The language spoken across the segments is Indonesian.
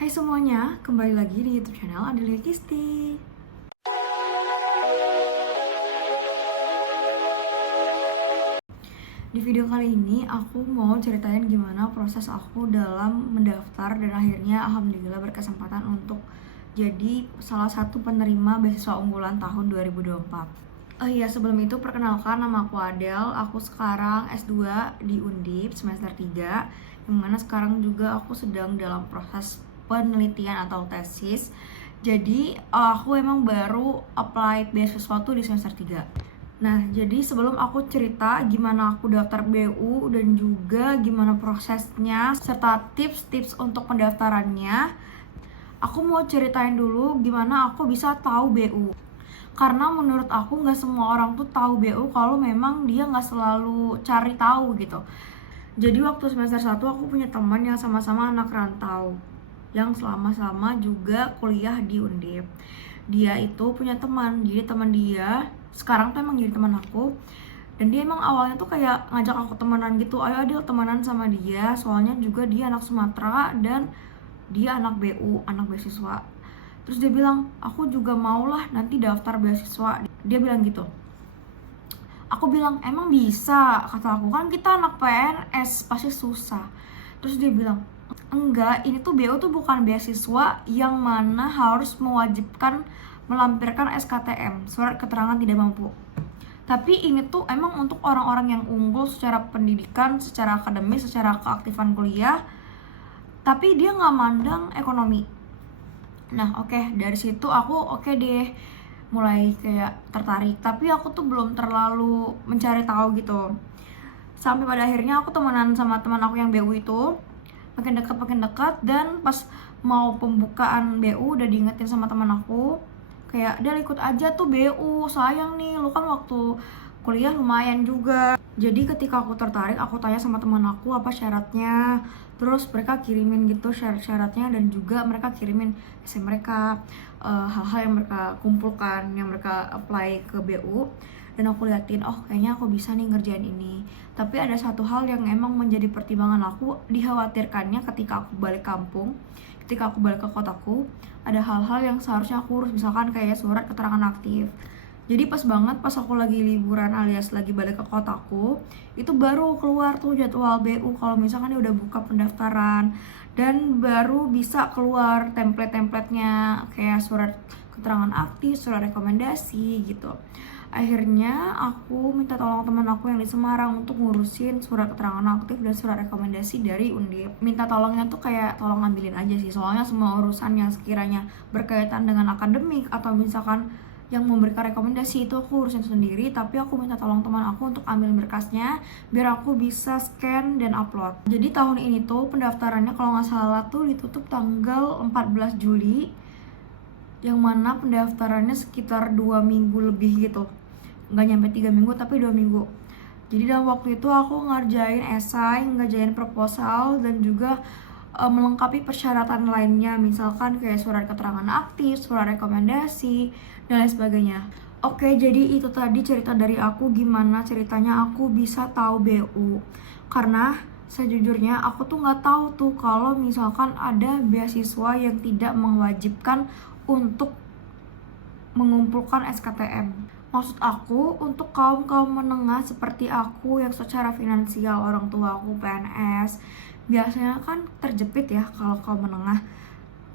Hai semuanya, kembali lagi di YouTube channel Adelia Kisti. Di video kali ini aku mau ceritain gimana proses aku dalam mendaftar dan akhirnya alhamdulillah berkesempatan untuk jadi salah satu penerima beasiswa unggulan tahun 2024. Iya, sebelum itu perkenalkan, nama aku Adel. Aku sekarang S2 di Undip semester 3, yang mana sekarang juga aku sedang dalam proses penelitian atau tesis. Jadi aku emang baru apply beasiswa tuh di semester 3. Nah, jadi sebelum aku cerita gimana aku daftar BU dan juga gimana prosesnya serta tips-tips untuk pendaftarannya, aku mau ceritain dulu gimana aku bisa tahu BU. Karena menurut aku nggak semua orang tuh tahu BU kalau memang dia nggak selalu cari tahu gitu. Jadi waktu semester 1 aku punya teman yang sama-sama anak rantau, yang selama juga kuliah di Undip. Dia itu punya teman, jadi teman dia sekarang tuh emang jadi teman aku. Dan dia emang awalnya tuh kayak ngajak aku temenan gitu, ayo Adil temenan sama dia, soalnya juga dia anak Sumatera dan dia anak BU, anak beasiswa. Terus dia bilang, aku juga maulah nanti daftar beasiswa. Dia bilang gitu. Aku bilang, emang bisa? Kata aku, kan kita anak PNS, pasti susah. Terus dia bilang, enggak, ini tuh BU tuh bukan beasiswa yang mana harus mewajibkan melampirkan SKTM, surat keterangan tidak mampu. Tapi ini tuh emang untuk orang-orang yang unggul secara pendidikan, secara akademis, secara keaktifan kuliah, tapi dia nggak mandang ekonomi. Nah dari situ aku deh mulai kayak tertarik, tapi aku tuh belum terlalu mencari tahu gitu. Sampai pada akhirnya aku temenan sama teman aku yang BU itu, makin dekat, dan pas mau pembukaan BU udah diingetin sama teman aku, kayak dia ikut aja tuh BU, sayang nih lu kan waktu kuliah lumayan juga. Jadi ketika aku tertarik, aku tanya sama teman aku apa syaratnya, terus mereka kirimin gitu syarat-syaratnya, dan juga mereka kirimin essay mereka, hal-hal yang mereka kumpulkan, yang mereka apply ke BU. Dan aku liatin, oh kayaknya aku bisa nih ngerjain ini. Tapi ada satu hal yang emang menjadi pertimbangan aku, dikhawatirkannya ketika aku balik kampung, ketika aku balik ke kotaku, ada hal-hal yang seharusnya aku urus, misalkan kayak surat keterangan aktif. Jadi pas banget pas aku lagi liburan alias lagi balik ke kotaku, itu baru keluar tuh jadwal BU kalau misalkan dia udah buka pendaftaran, dan baru bisa keluar template-templatenya kayak surat keterangan aktif, surat rekomendasi gitu. Akhirnya aku minta tolong teman aku yang di Semarang untuk ngurusin surat keterangan aktif dan surat rekomendasi dari Undip. Minta tolongnya tuh kayak tolong ambilin aja sih, soalnya semua urusan yang sekiranya berkaitan dengan akademik atau misalkan yang memberikan rekomendasi itu aku urusin sendiri, tapi aku minta tolong teman aku untuk ambil berkasnya biar aku bisa scan dan upload. Jadi tahun ini tuh pendaftarannya kalau nggak salah tuh ditutup tanggal 14 Juli, yang mana pendaftarannya sekitar 2 minggu lebih gitu, nggak nyampe 3 minggu tapi 2 minggu. Jadi dalam waktu itu aku ngerjain esai, ngerjain proposal, dan juga melengkapi persyaratan lainnya, misalkan kayak surat keterangan aktif, surat rekomendasi, dan lain sebagainya. Jadi itu tadi cerita dari aku gimana ceritanya aku bisa tahu BU. Karena sejujurnya aku tuh nggak tahu tuh kalau misalkan ada beasiswa yang tidak mewajibkan untuk mengumpulkan SKTM. Maksud aku untuk kaum menengah seperti aku yang secara finansial orang tua aku PNS, biasanya kan terjepit ya kalau kaum menengah,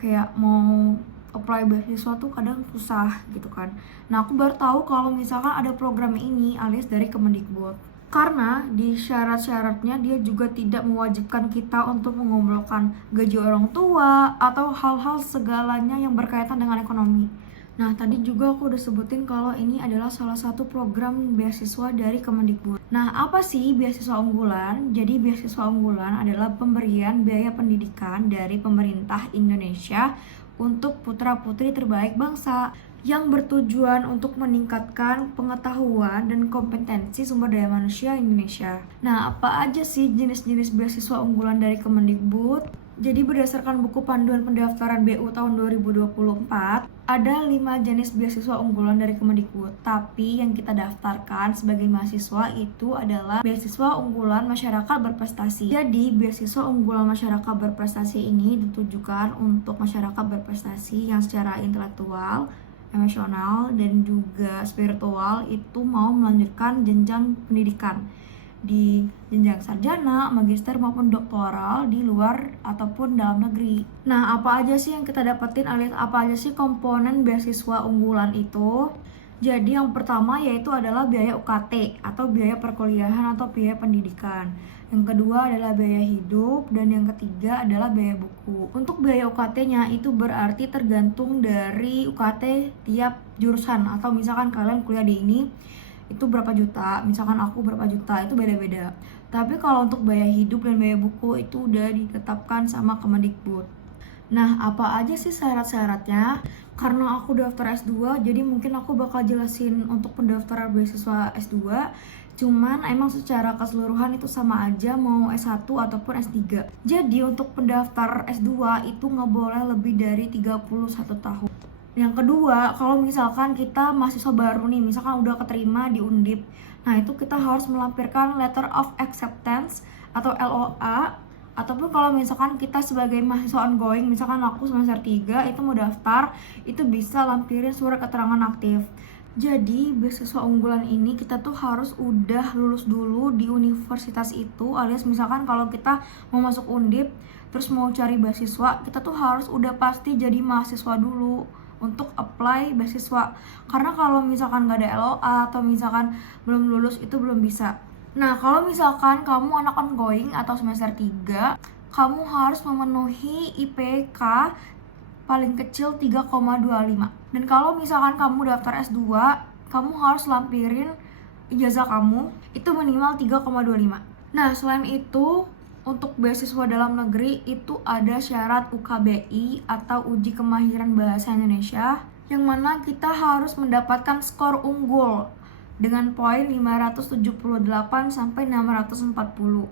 kayak mau apply beasiswa tuh kadang susah gitu kan. Nah aku baru tahu kalau misalkan ada program ini alias dari Kemendikbud, karena di syarat-syaratnya dia juga tidak mewajibkan kita untuk mengumpulkan gaji orang tua atau hal-hal segalanya yang berkaitan dengan ekonomi. Nah, tadi juga aku udah sebutin kalau ini adalah salah satu program beasiswa dari Kemendikbud. Nah, apa sih beasiswa unggulan? Jadi, beasiswa unggulan adalah pemberian biaya pendidikan dari pemerintah Indonesia untuk putra-putri terbaik bangsa yang bertujuan untuk meningkatkan pengetahuan dan kompetensi sumber daya manusia Indonesia. Nah, apa aja sih jenis-jenis beasiswa unggulan dari Kemendikbud? Jadi berdasarkan buku panduan pendaftaran BU tahun 2024, ada 5 jenis beasiswa unggulan dari Kemendikbud. Tapi yang kita daftarkan sebagai mahasiswa itu adalah beasiswa unggulan masyarakat berprestasi. Jadi beasiswa unggulan masyarakat berprestasi ini ditujukan untuk masyarakat berprestasi yang secara intelektual, emosional, dan juga spiritual itu mau melanjutkan jenjang pendidikan di jenjang sarjana, magister maupun doktoral di luar ataupun dalam negeri. Nah, apa aja sih yang kita dapetin alias apa aja sih komponen beasiswa unggulan itu? Jadi yang pertama yaitu adalah biaya UKT atau biaya perkuliahan atau biaya pendidikan. Yang kedua adalah biaya hidup dan yang ketiga adalah biaya buku. Untuk biaya UKT-nya itu berarti tergantung dari UKT tiap jurusan atau misalkan kalian kuliah di ini itu berapa juta, misalkan aku berapa juta, itu beda-beda. Tapi kalau untuk biaya hidup dan biaya buku itu udah ditetapkan sama Kemendikbud. Nah, apa aja sih syarat-syaratnya? Karena aku daftar S2, jadi mungkin aku bakal jelasin untuk pendaftaran beasiswa S2. Cuman emang secara keseluruhan itu sama aja mau S1 ataupun S3. Jadi untuk pendaftar S2 itu nggak boleh lebih dari 31 tahun. Yang kedua, kalau misalkan kita mahasiswa baru nih, misalkan udah keterima di Undip, nah itu kita harus melampirkan letter of acceptance atau LOA, ataupun kalau misalkan kita sebagai mahasiswa ongoing, misalkan aku semester 3 itu mau daftar, itu bisa lampirin surat keterangan aktif. Jadi beasiswa unggulan ini kita tuh harus udah lulus dulu di universitas itu, alias misalkan kalau kita mau masuk Undip terus mau cari beasiswa, kita tuh harus udah pasti jadi mahasiswa dulu untuk apply beasiswa. Karena kalau misalkan nggak ada LOA atau misalkan belum lulus itu belum bisa. Nah, kalau misalkan kamu anak ongoing atau semester 3, kamu harus memenuhi IPK paling kecil 3,25. Dan kalau misalkan kamu daftar S2, kamu harus lampirin ijazah kamu itu minimal 3,25. Nah, selain itu untuk beasiswa dalam negeri itu ada syarat UKBI atau uji kemahiran bahasa Indonesia yang mana kita harus mendapatkan skor unggul dengan poin 578 sampai 640.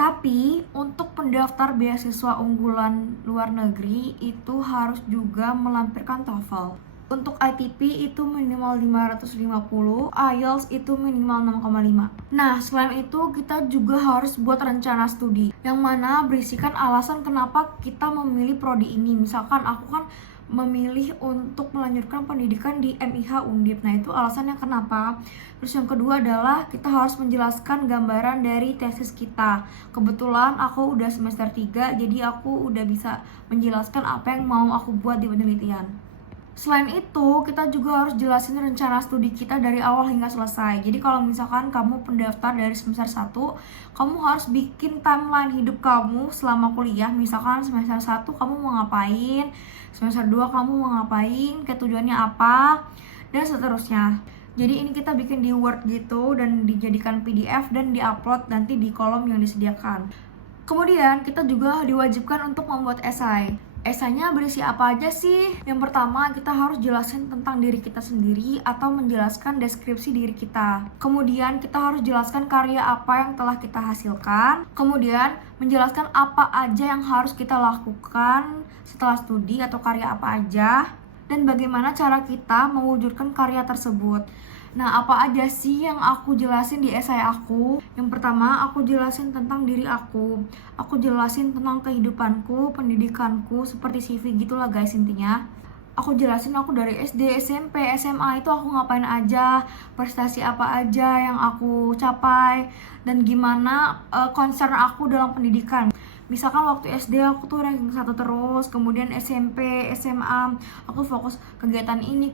Tapi untuk pendaftar beasiswa unggulan luar negeri itu harus juga melampirkan TOEFL. Untuk ITP itu minimal 550, IELTS itu minimal 6,5. Nah, selain itu kita juga harus buat rencana studi yang mana berisikan alasan kenapa kita memilih prodi ini. Misalkan aku kan memilih untuk melanjutkan pendidikan di MIH Undip. Nah, itu alasannya kenapa. Terus yang kedua adalah kita harus menjelaskan gambaran dari tesis kita. Kebetulan aku udah semester 3, jadi aku udah bisa menjelaskan apa yang mau aku buat di penelitian. Selain itu, kita juga harus jelasin rencana studi kita dari awal hingga selesai. Jadi kalau misalkan kamu pendaftar dari semester 1, kamu harus bikin timeline hidup kamu selama kuliah. Misalkan semester 1 kamu mau ngapain, semester 2 kamu mau ngapain, tujuannya apa, dan seterusnya. Jadi ini kita bikin di Word gitu dan dijadikan PDF dan diupload nanti di kolom yang disediakan. Kemudian kita juga diwajibkan untuk membuat esai. Esainya berisi apa aja sih? Yang pertama, kita harus jelasin tentang diri kita sendiri atau menjelaskan deskripsi diri kita. Kemudian, kita harus jelaskan karya apa yang telah kita hasilkan. Kemudian, menjelaskan apa aja yang harus kita lakukan setelah studi atau karya apa aja. Dan bagaimana cara kita mewujudkan karya tersebut. Nah, apa aja sih yang aku jelasin di esai aku? Yang pertama, aku jelasin tentang diri aku. Aku jelasin tentang kehidupanku, pendidikanku, seperti CV gitulah guys intinya. Aku jelasin aku dari SD, SMP, SMA itu aku ngapain aja, prestasi apa aja yang aku capai, dan gimana concern aku dalam pendidikan. Misalkan waktu SD aku tuh ranking 1 terus, kemudian SMP, SMA, aku fokus kegiatan ini,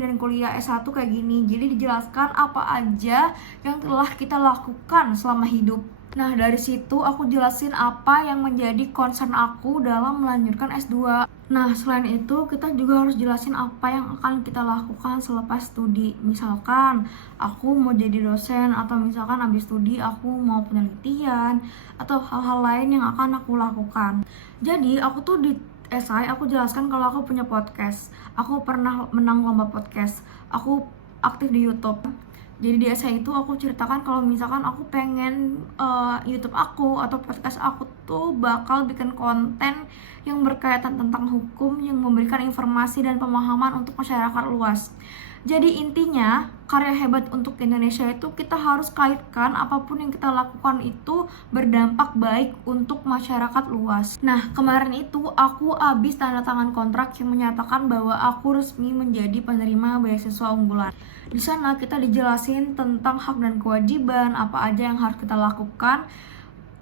dan kuliah S1 kayak gini. Jadi dijelaskan apa aja yang telah kita lakukan selama hidup. Nah, dari situ aku jelasin apa yang menjadi concern aku dalam melanjutkan S2. Nah, selain itu kita juga harus jelasin apa yang akan kita lakukan selepas studi. Misalkan aku mau jadi dosen, atau misalkan habis studi aku mau penelitian, atau hal-hal lain yang akan aku lakukan. Jadi aku tuh di esai aku jelaskan kalau aku punya podcast. Aku pernah menang lomba podcast. Aku aktif di YouTube. Jadi di essay itu aku ceritakan kalau misalkan aku pengen YouTube aku atau podcast aku tuh bakal bikin konten yang berkaitan tentang hukum yang memberikan informasi dan pemahaman untuk masyarakat luas. Jadi intinya karya hebat untuk Indonesia itu kita harus kaitkan apapun yang kita lakukan itu berdampak baik untuk masyarakat luas. Nah, kemarin itu aku habis tanda tangan kontrak yang menyatakan bahwa aku resmi menjadi penerima beasiswa unggulan. Di sana kita dijelasin tentang hak dan kewajiban, apa aja yang harus kita lakukan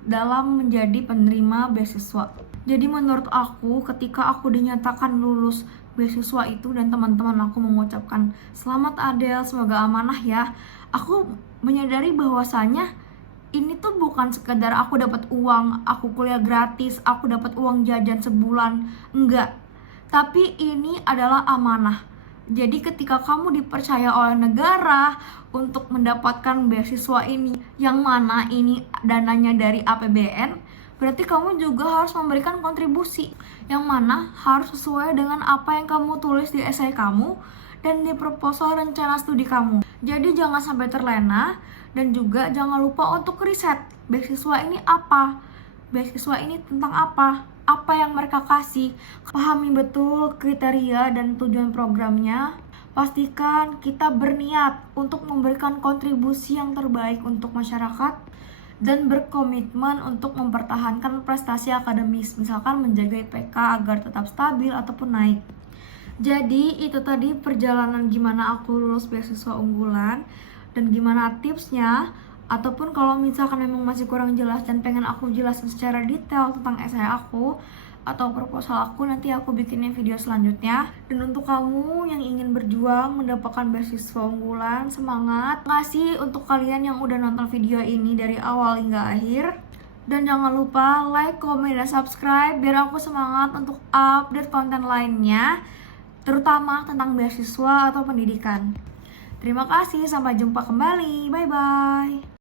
dalam menjadi penerima beasiswa. Jadi menurut aku ketika aku dinyatakan lulus beasiswa itu dan teman-teman aku mengucapkan selamat Adel, semoga amanah ya, aku menyadari bahwasanya ini tuh bukan sekedar aku dapat uang, aku kuliah gratis, aku dapat uang jajan sebulan, enggak. Tapi ini adalah amanah. Jadi ketika kamu dipercaya oleh negara untuk mendapatkan beasiswa ini, yang mana ini dananya dari APBN, berarti kamu juga harus memberikan kontribusi yang mana harus sesuai dengan apa yang kamu tulis di esai kamu dan di proposal rencana studi kamu. Jadi jangan sampai terlena dan juga jangan lupa untuk riset beasiswa ini apa, beasiswa ini tentang apa yang mereka kasih. Pahami betul kriteria dan tujuan programnya. Pastikan kita berniat untuk memberikan kontribusi yang terbaik untuk masyarakat dan berkomitmen untuk mempertahankan prestasi akademis, misalkan menjaga IPK agar tetap stabil ataupun naik. Jadi itu tadi perjalanan gimana aku lulus beasiswa unggulan dan gimana tipsnya, ataupun kalau misalkan memang masih kurang jelas dan pengen aku jelasin secara detail tentang esai aku atau proposal aku, nanti aku bikinin video selanjutnya. Dan untuk kamu yang ingin berjuang mendapatkan beasiswa unggulan, semangat. Terima kasih untuk kalian yang udah nonton video ini dari awal hingga akhir. Dan jangan lupa like, komen, dan subscribe biar aku semangat untuk update konten lainnya, terutama tentang beasiswa atau pendidikan. Terima kasih, sampai jumpa kembali. Bye-bye.